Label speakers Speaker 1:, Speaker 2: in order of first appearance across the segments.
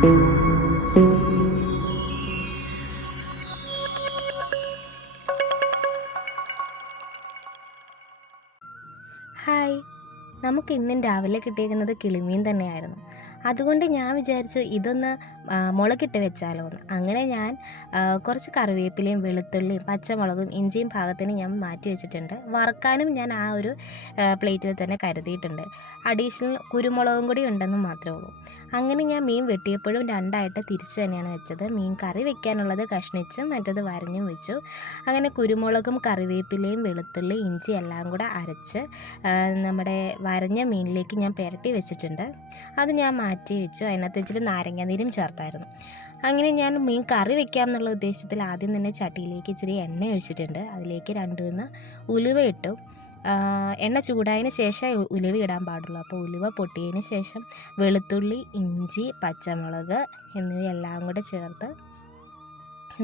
Speaker 1: Hi. നമുക്ക് ഇന്നും രാവിലെ കിട്ടിയിരിക്കുന്നത് കിളിമീൻ തന്നെയായിരുന്നു. അതുകൊണ്ട് ഞാൻ വിചാരിച്ചു ഇതൊന്ന് മുളകിട്ട് വെച്ചാലോ എന്ന് അങ്ങനെ ഞാൻ കുറച്ച് കറിവേപ്പിലയും വെളുത്തുള്ളിയും പച്ചമുളകും ഇഞ്ചിയും പാകത്തിന് ഞാൻ മാറ്റി വെച്ചിട്ടുണ്ട്. വറുക്കാനും ഞാൻ ആ ഒരു പ്ലേറ്റിൽ തന്നെ കരുതിയിട്ടുണ്ട്. അഡീഷണൽ കുരുമുളകും കൂടി ഉണ്ടെന്ന് മാത്രമേ ഉള്ളൂ. അങ്ങനെ ഞാൻ മീൻ വെട്ടിയപ്പോഴും രണ്ടായിട്ട് തിരിച്ച് തന്നെയാണ് വെച്ചത്. മീൻ കറി വെക്കാനുള്ളത് കഷ്ണിച്ചും മറ്റത് വരഞ്ഞും വെച്ചു. അങ്ങനെ കുരുമുളകും കറിവേപ്പിലയും വെളുത്തുള്ളി ഇഞ്ചി എല്ലാം കൂടെ അരച്ച് നമ്മുടെ വരഞ്ഞ മീനിലേക്ക് ഞാൻ പുരട്ടി വെച്ചിട്ടുണ്ട്. അത് ഞാൻ മാറ്റി വെച്ചു. അതിനകത്ത് ഇച്ചിരി നാരങ്ങാനീരും ചേർത്തായിരുന്നു. അങ്ങനെ ഞാൻ മീൻ കറി വെക്കാം എന്നുള്ള ഉദ്ദേശത്തിൽ ആദ്യം തന്നെ ചട്ടിയിലേക്ക് ഇച്ചിരി എണ്ണ ഒഴിച്ചിട്ടുണ്ട്. അതിലേക്ക് രണ്ട് മൂന്ന് ഉലുവ ഇട്ടു. എണ്ണ ചൂടായതിന് ശേഷം ഉലുവ ഇടാൻ പാടുള്ളൂ. അപ്പോൾ ഉലുവ പൊട്ടിയതിന് ശേഷം വെളുത്തുള്ളി ഇഞ്ചി പച്ചമുളക് എന്നിവയെല്ലാം കൂടെ ചേർത്ത്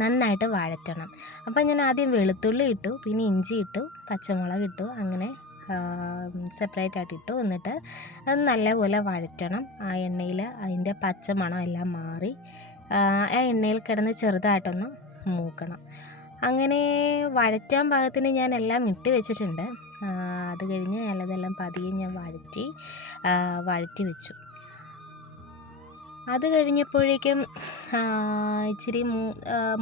Speaker 1: നന്നായിട്ട് വഴറ്റണം. അപ്പം ഞാൻ ആദ്യം വെളുത്തുള്ളി ഇട്ടു പിന്നെ ഇഞ്ചി ഇട്ടു പച്ചമുളക് ഇട്ടു. അങ്ങനെ സെപ്പറേറ്റ് ആയിട്ട് ഇട്ടു. എന്നിട്ട് അത് നല്ലപോലെ വഴറ്റണം. ആ എണ്ണയിൽ അതിന്റെ പച്ചമണം എല്ലാം മാറി ആ എണ്ണയിൽ കിടന്ന് ചെറുതായിട്ടൊന്ന് മൂക്കണം. അങ്ങനെ വഴറ്റാൻ പാകത്തിന് ഞാൻ എല്ലാം ഇട്ട് വെച്ചിട്ടുണ്ട്. അത് കഴിഞ്ഞ് ഞാനതെല്ലാം പതിയെ ഞാൻ വഴറ്റി വഴറ്റി വെച്ചു. അത് കഴിഞ്ഞപ്പോഴേക്കും ഇച്ചിരി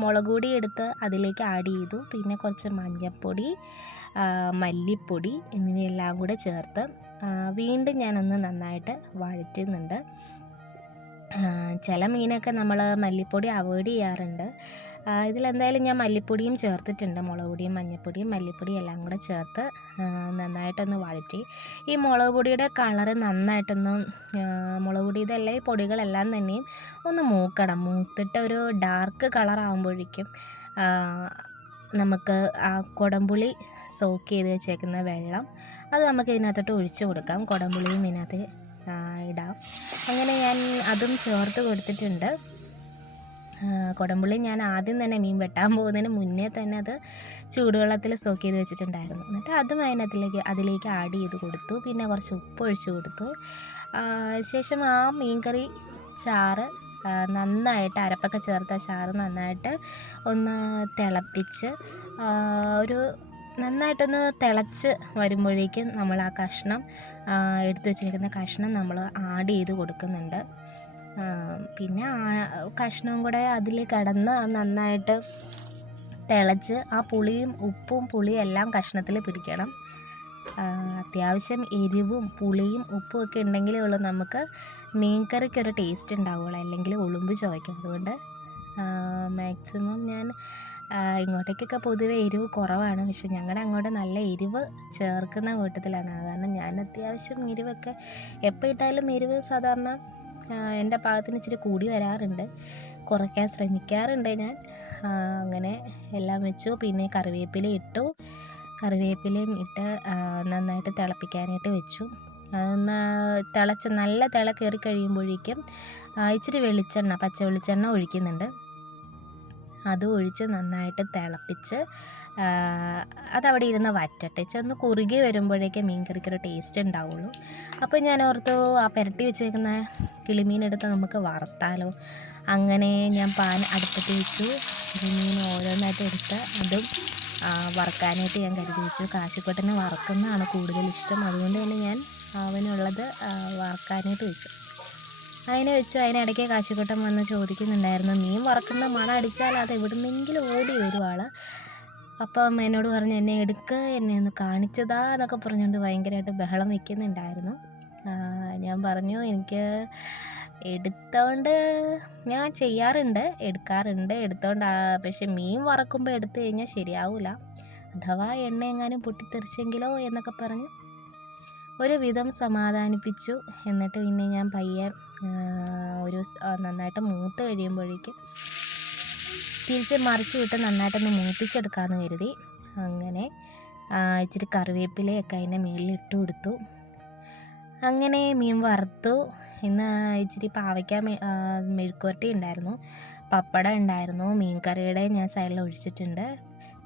Speaker 1: മുളക് പൊടി എടുത്ത് അതിലേക്ക് ആഡ് ചെയ്തു. പിന്നെ കുറച്ച് മഞ്ഞൾപ്പൊടി മല്ലിപ്പൊടി എന്നിവയെല്ലാം കൂടെ ചേർത്ത് വീണ്ടും ഞാനൊന്ന് നന്നായിട്ട് വഴറ്റുന്നുണ്ട്. ചില മീനൊക്കെ നമ്മൾ മല്ലിപ്പൊടി അവോയ്ഡ് ചെയ്യാറുണ്ട്. ഇതിലെന്തായാലും ഞാൻ മല്ലിപ്പൊടിയും ചേർത്തിട്ടുണ്ട്. മുളക് പൊടിയും മഞ്ഞൾപ്പൊടിയും മല്ലിപ്പൊടിയും എല്ലാം കൂടെ ചേർത്ത് നന്നായിട്ടൊന്ന് വഴറ്റി. ഈ മുളക് പൊടിയുടെ കളറ് നന്നായിട്ടൊന്ന് മുളക് പൊടി ഇതെല്ലാം ഈ പൊടികളെല്ലാം തന്നെയും ഒന്ന് മൂക്കണം. മൂത്തിട്ട് ഒരു ഡാർക്ക് കളറാകുമ്പോഴേക്കും നമുക്ക് ആ കുടംപുളി സോക്ക് ചെയ്ത് വെച്ചേക്കുന്ന വെള്ളം അത് നമുക്ക് ഇതിനകത്തോട്ട് ഒഴിച്ചു കൊടുക്കാം. കുടംപുളിയും ഇതിനകത്ത് ഇടാം. അങ്ങനെ ഞാൻ അതും ചേർത്ത് കൊടുത്തിട്ടുണ്ട്. കുടംപുള്ളി ഞാൻ ആദ്യം തന്നെ മീൻ വെട്ടാൻ പോകുന്നതിന് മുന്നേ തന്നെ അത് ചൂടുവെള്ളത്തിൽ സോക്ക് ചെയ്ത് വെച്ചിട്ടുണ്ടായിരുന്നു. എന്നിട്ട് അതും അതിനകത്തിലേക്ക് അതിലേക്ക് ആഡ് ചെയ്ത് കൊടുത്തു. പിന്നെ കുറച്ച് ഉപ്പ് ഒഴിച്ചു കൊടുത്തു. ശേഷം ആ മീൻകറി ചാറ് നന്നായിട്ട് അരപ്പൊക്കെ ചേർത്ത ചാറ് നന്നായിട്ട് ഒന്ന് തിളപ്പിച്ച് ഒരു നന്നായിട്ടൊന്ന് തിളച്ച് വരുമ്പോഴേക്കും നമ്മൾ ആ കഷ്ണം എടുത്തു വെച്ചിരിക്കുന്ന കഷ്ണം നമ്മൾ ആഡ് ചെയ്ത് കൊടുക്കുന്നുണ്ട്. പിന്നെ കഷ്ണവും കൂടെ അതിൽ കിടന്ന് നന്നായിട്ട് തിളച്ച് ആ പുളിയും ഉപ്പും പുളിയും എല്ലാം കഷ്ണത്തിൽ പിടിക്കണം. അത്യാവശ്യം എരിവും പുളിയും ഉപ്പും ഒക്കെ ഉണ്ടെങ്കിലേ ഉള്ളൂ നമുക്ക് മീൻ കറിക്കൊരു ടേസ്റ്റ് ഉണ്ടാവുകയുള്ളൂ അല്ലെങ്കിൽ ഉളുമ്പ് ചോദിക്കും അതുകൊണ്ട് മാക്സിമം ഞാൻ ഇങ്ങോട്ടേക്കൊക്കെ പൊതുവേ എരിവ് കുറവാണ്. പക്ഷെ ഞങ്ങളുടെ അങ്ങോട്ട് നല്ല എരിവ് ചേർക്കുന്ന കൂട്ടത്തിലാണ്. കാരണം ഞാൻ അത്യാവശ്യം എരിവൊക്കെ എപ്പോൾ ഇട്ടാലും എരിവ് സാധാരണ എന്റെ പാകത്തിന് ഇച്ചിരി കൂടി വരാറുണ്ട്. കുറയ്ക്കാൻ ശ്രമിക്കാറുണ്ട് ഞാൻ. അങ്ങനെ എല്ലാം വെച്ചു. പിന്നെ കറിവേപ്പില ഇട്ടു. കറിവേപ്പിലയും ഇട്ട് നന്നായിട്ട് തിളപ്പിക്കാനായിട്ട് വെച്ചു. അതൊന്ന് തിളച്ച് നല്ല തിള കയറി കഴിയുമ്പോഴേക്കും ഇച്ചിരി വെളിച്ചെണ്ണ പച്ച വെളിച്ചെണ്ണ ഒഴിക്കുന്നുണ്ട്. അതും ഒഴിച്ച് നന്നായിട്ട് തിളപ്പിച്ച് അതവിടെ ഇരുന്ന് വറ്റട്ടെ. ചെന്ന് കുറുകി വരുമ്പോഴേക്കെ മീൻ കറിക്കൊരു ടേസ്റ്റ് ഉണ്ടാവുള്ളൂ. അപ്പോൾ ഞാൻ ഓർത്തു ആ പുരട്ടി വെച്ചേക്കുന്ന കിളിമീനെടുത്ത് നമുക്ക് വറുത്താലോ? അങ്ങനെ ഞാൻ പാൻ അടുപ്പത്ത് വെച്ചു. കിളിമീൻ ഓരോന്നായിട്ട് എടുത്ത് അതും വറുക്കാനായിട്ട് ഞാൻ കരുതി വെച്ചു. കാശിക്കൊട്ടന് വറുക്കുന്നതാണ് കൂടുതൽ ഇഷ്ടം അതുകൊണ്ട് തന്നെ ഞാൻ അവനുള്ളത് വറുക്കാനായിട്ട് വെച്ചു. അതിനെ വെച്ചു അതിനിടയ്ക്ക് കാശിക്കൂട്ടം വന്ന് ചോദിക്കുന്നുണ്ടായിരുന്നു. മീൻ വറക്കുന്ന മണം അടിച്ചാൽ അത് എവിടുന്നെങ്കിലും ഓടി വരും ആൾ. അപ്പം എന്നോട് പറഞ്ഞു എന്നെ എടുക്ക് എന്നെ ഒന്ന് കാണിച്ചതാ എന്നൊക്കെ പറഞ്ഞുകൊണ്ട് ഭയങ്കരമായിട്ട് ബഹളം വെക്കുന്നുണ്ടായിരുന്നു. ഞാൻ പറഞ്ഞു എനിക്ക് എടുത്തോണ്ട് ഞാൻ ചെയ്യാറുണ്ട് എടുക്കാറുണ്ട് എടുത്തോണ്ട് പക്ഷെ മീൻ വറക്കുമ്പോൾ എടുത്തു കഴിഞ്ഞാൽ ശരിയാവില്ല അഥവാ എണ്ണ എങ്ങാനും പൊട്ടിത്തെറിച്ചെങ്കിലോ എന്നൊക്കെ പറഞ്ഞ് ഒരുവിധം സമാധാനിപ്പിച്ചു. എന്നിട്ട് പിന്നെ ഞാൻ പയ്യെ ഒരു നന്നായിട്ട് മൂത്ത് കഴിയുമ്പോഴേക്കും തിരിച്ച് മറിച്ച് വിട്ട് നന്നായിട്ടൊന്ന് മൂപ്പിച്ചെടുക്കാമെന്ന് കരുതി. അങ്ങനെ ഇച്ചിരി കറിവേപ്പിലയൊക്കെ അതിന്റെ മേളിൽ ഇട്ട് കൊടുത്തു. അങ്ങനെ മീൻ വറുത്തു. ഇന്ന് ഇച്ചിരി പാവയ്ക്ക മെഴുക്കുവരട്ടി ഉണ്ടായിരുന്നു. പപ്പടം ഉണ്ടായിരുന്നു. മീൻ കറിയുടെ ഞാൻ സൈഡിൽ ഒഴിച്ചിട്ടുണ്ട്.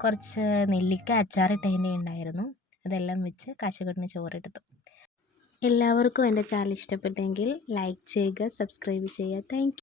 Speaker 1: കുറച്ച് നെല്ലിക്ക അച്ചാറിട്ടതിന്റെ ഉണ്ടായിരുന്നു. അതെല്ലാം വെച്ച് കാശിക്കൊട്ടിന് ചോറെടുത്തു എല്ലാവർക്കും എന്റെ ചാനൽ ഇഷ്ടപ്പെട്ടെങ്കിൽ ലൈക്ക് ചെയ്യുക സബ്സ്ക്രൈബ് ചെയ്യുക. താങ്ക്